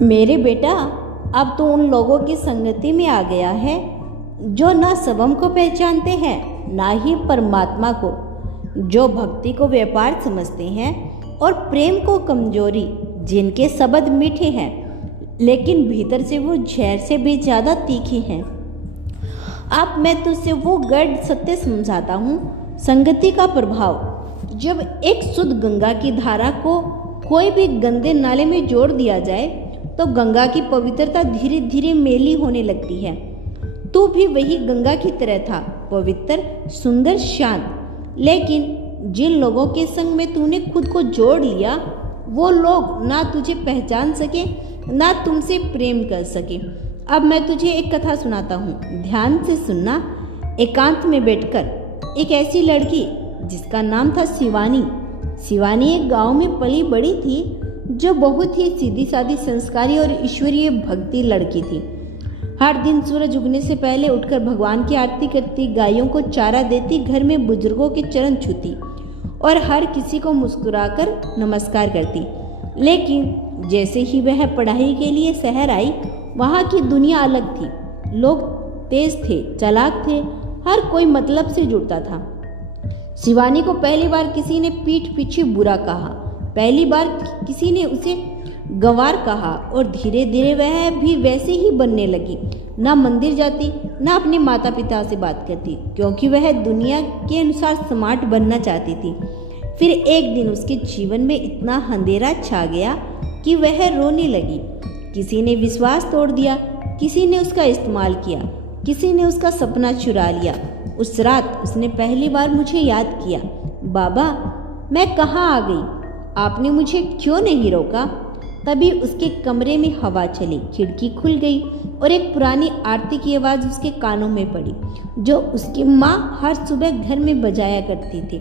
मेरे बेटा, अब तो उन लोगों की संगति में आ गया है जो ना सबम को पहचानते हैं ना ही परमात्मा को, जो भक्ति को व्यापार समझते हैं और प्रेम को कमजोरी, जिनके शब्द मीठे हैं लेकिन भीतर से वो जहर से भी ज़्यादा तीखे हैं। अब मैं तुझसे वो गढ़ सत्य समझाता हूँ। संगति का प्रभाव। जब एक शुद्ध गंगा की धारा को कोई भी गंदे नाले में जोड़ दिया जाए तो गंगा की पवित्रता धीरे धीरे मेली होने लगती है। तू भी वही गंगा की तरह था, पवित्र, सुंदर, शांत। लेकिन जिन लोगों के संग में तूने खुद को जोड़ लिया, वो लोग ना तुझे पहचान सके ना तुमसे प्रेम कर सके। अब मैं तुझे एक कथा सुनाता हूँ, ध्यान से सुनना। एकांत में बैठकर एक ऐसी लड़की जिसका नाम था शिवानी। शिवानी एक गांव में पली बड़ी थी जो बहुत ही सीधी सादी, संस्कारी और ईश्वरीय भक्ति लड़की थी। हर दिन सूरज उगने से पहले उठकर भगवान की आरती करती, गायों को चारा देती, घर में बुजुर्गों के चरण छूती और हर किसी को मुस्कुराकर नमस्कार करती। लेकिन जैसे ही वह पढ़ाई के लिए शहर आई, वहाँ की दुनिया अलग थी। लोग तेज थे, चालाक थे, हर कोई मतलब से जुड़ता था। शिवानी को पहली बार किसी ने पीठ पीछे बुरा कहा, पहली बार किसी ने उसे गंवार कहा और धीरे धीरे वह भी वैसे ही बनने लगी। ना मंदिर जाती, ना अपने माता पिता से बात करती, क्योंकि वह दुनिया के अनुसार स्मार्ट बनना चाहती थी। फिर एक दिन उसके जीवन में इतना अंधेरा छा गया कि वह रोने लगी। किसी ने विश्वास तोड़ दिया, किसी ने उसका इस्तेमाल किया, किसी ने उसका सपना चुरा लिया। उस रात उसने पहली बार मुझे याद किया, बाबा मैं कहाँ आ गई, आपने मुझे क्यों नहीं रोका। तभी उसके कमरे में हवा चली, खिड़की खुल गई और एक पुरानी आरती की आवाज़ उसके कानों में पड़ी, जो उसकी माँ हर सुबह घर में बजाया करती थी।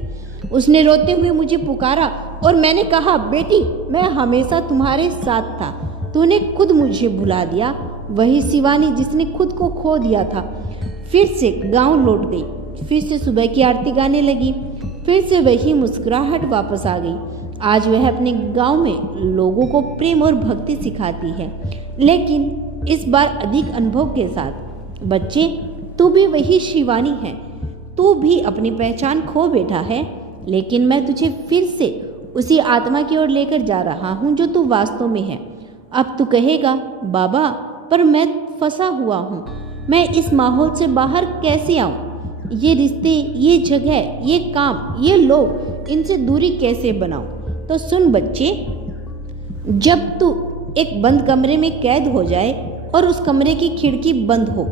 उसने रोते हुए मुझे पुकारा और मैंने कहा, बेटी मैं हमेशा तुम्हारे साथ था, तूने खुद मुझे भुला दिया। वही शिवानी जिसने खुद को खो दिया था फिर से गांव लौट गई, फिर से सुबह की आरती गाने लगी, फिर से वही मुस्कुराहट वापस आ गई। आज वह अपने गांव में लोगों को प्रेम और भक्ति सिखाती है, लेकिन इस बार अधिक अनुभव के साथ। बच्चे, तू भी वही शिवानी है, तू भी अपनी पहचान खो बैठा है, लेकिन मैं तुझे फिर से उसी आत्मा की ओर लेकर जा रहा हूँ जो तू वास्तव में है। अब तू कहेगा, बाबा पर मैं फंसा हुआ हूँ, मैं इस माहौल से बाहर कैसे आऊँ? ये रिश्ते, ये जगह, ये काम, ये लोग, इनसे दूरी कैसे बनाऊँ? तो सुन बच्चे, जब तू एक बंद कमरे में कैद हो जाए और उस कमरे की खिड़की बंद हो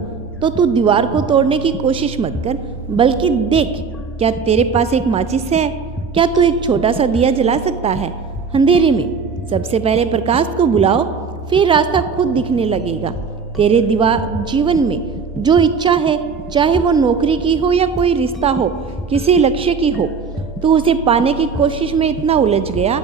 तो तू दीवार को तोड़ने की कोशिश मत कर, बल्कि देख क्या तेरे पास एक माचिस है, क्या तू एक छोटा सा दिया जला सकता है अंधेरे में। सबसे पहले प्रकाश को बुलाओ, फिर रास्ता खुद दिखने लगेगा। तेरे जीवन में जो इच्छा है, चाहे वो नौकरी की हो या कोई रिश्ता हो, किसी लक्ष्य की हो, तू उसे पाने की कोशिश में इतना उलझ गया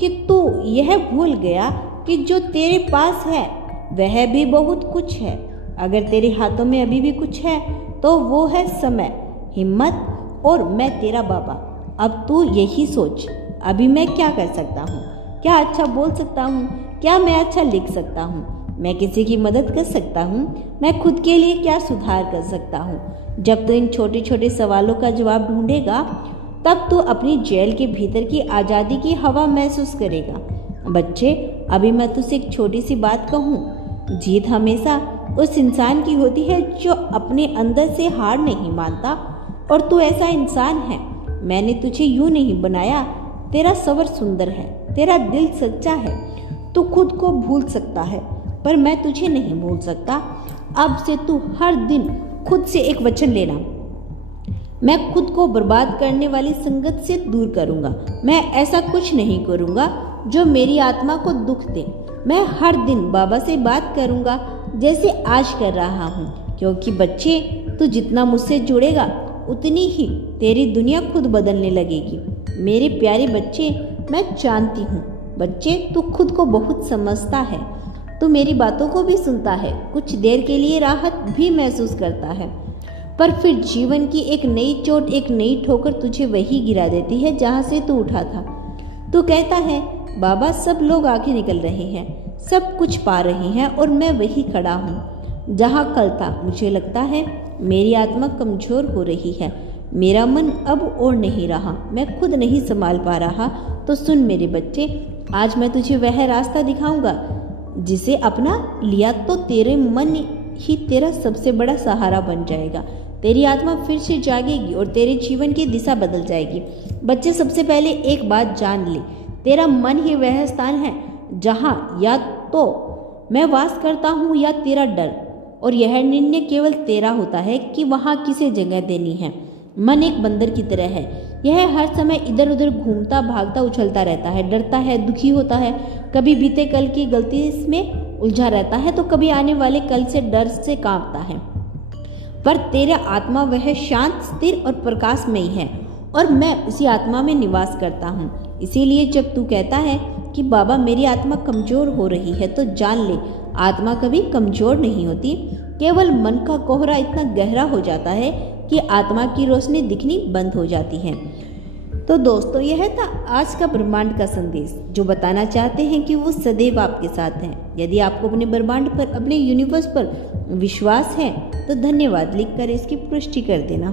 कि तू यह भूल गया कि जो तेरे पास है वह भी बहुत कुछ है। अगर तेरे हाथों में अभी भी कुछ है तो वो है समय, हिम्मत और मैं तेरा बाबा। अब तू यही सोच, अभी मैं क्या कर सकता हूँ, क्या अच्छा बोल सकता हूँ, क्या मैं अच्छा लिख सकता हूँ, मैं किसी की मदद कर सकता हूँ, मैं खुद के लिए क्या सुधार कर सकता हूँ। जब तू इन छोटे छोटे सवालों का जवाब ढूंढेगा तब तू अपनी जेल के भीतर की आज़ादी की हवा महसूस करेगा। बच्चे, अभी मैं तुझसे एक छोटी सी बात कहूँ, जीत हमेशा उस इंसान की होती है जो अपने अंदर से हार नहीं मानता, और तू ऐसा इंसान है। मैंने तुझे यूं नहीं बनाया, तेरा सवर सुंदर है, तेरा दिल सच्चा है, तू खुद को भूल सकता है पर मैं तुझे नहीं भूल सकता। अब से तू हर दिन खुद से एक वचन लेना, मैं खुद को बर्बाद करने वाली संगत से दूर करूंगा, मैं ऐसा कुछ नहीं करूंगा जो मेरी आत्मा को दुख दे। मैं हर दिन बाबा से बात करूंगा जैसे आज कर रहा हूँ, क्योंकि बच्चे तू जितना मुझसे जुड़ेगा उतनी ही तेरी दुनिया खुद बदलने लगेगी। मेरे प्यारे बच्चे, मैं जानती हूँ बच्चे तू खुद को बहुत समझता है, तू मेरी बातों को भी सुनता है, कुछ देर के लिए राहत भी महसूस करता है, पर फिर जीवन की एक नई चोट, एक नई ठोकर तुझे वही गिरा देती है जहाँ से तू उठा था। तू कहता है, बाबा सब लोग आगे निकल रहे हैं, सब कुछ पा रहे हैं और मैं वही खड़ा हूँ जहाँ कल था। मुझे लगता है मेरी आत्मा कमज़ोर हो रही है, मेरा मन अब और नहीं रहा, मैं खुद नहीं संभाल पा रहा। तो सुन मेरे बच्चे, आज मैं तुझे वह रास्ता दिखाऊंगा जिसे अपना लिया तो तेरे मन ही तेरा सबसे बड़ा सहारा बन जाएगा। तेरी आत्मा फिर से जागेगी और तेरे जीवन की दिशा बदल जाएगी। बच्चे, सबसे पहले एक बात जान ले, तेरा मन ही वह स्थान है जहाँ या तो मैं वास करता हूँ या तेरा डर, और यह निर्णय केवल तेरा होता है कि वहाँ किसे जगह देनी है। मन एक बंदर की तरह है, यह हर समय इधर उधर घूमता भागता उछलता रहता है, डरता है, दुखी होता है, कभी बीते कल की गलती में उलझा रहता है तो कभी आने वाले कल से डर से कांपता है। पर तेरा आत्मा वह शांत, स्थिर और प्रकाशमयी है और मैं उसी आत्मा में निवास करता हूँ। इसीलिए जब तू कहता है कि बाबा मेरी आत्मा कमज़ोर हो रही है, तो जान ले आत्मा कभी कमज़ोर नहीं होती, केवल मन का कोहरा इतना गहरा हो जाता है कि आत्मा की रोशनी दिखनी बंद हो जाती है। तो दोस्तों, यह था आज का ब्रह्मांड का संदेश, जो बताना चाहते हैं कि वो सदैव आपके साथ हैं। यदि आपको अपने ब्रह्मांड पर, अपने यूनिवर्स पर विश्वास है तो धन्यवाद लिखकर इसकी पुष्टि कर देना।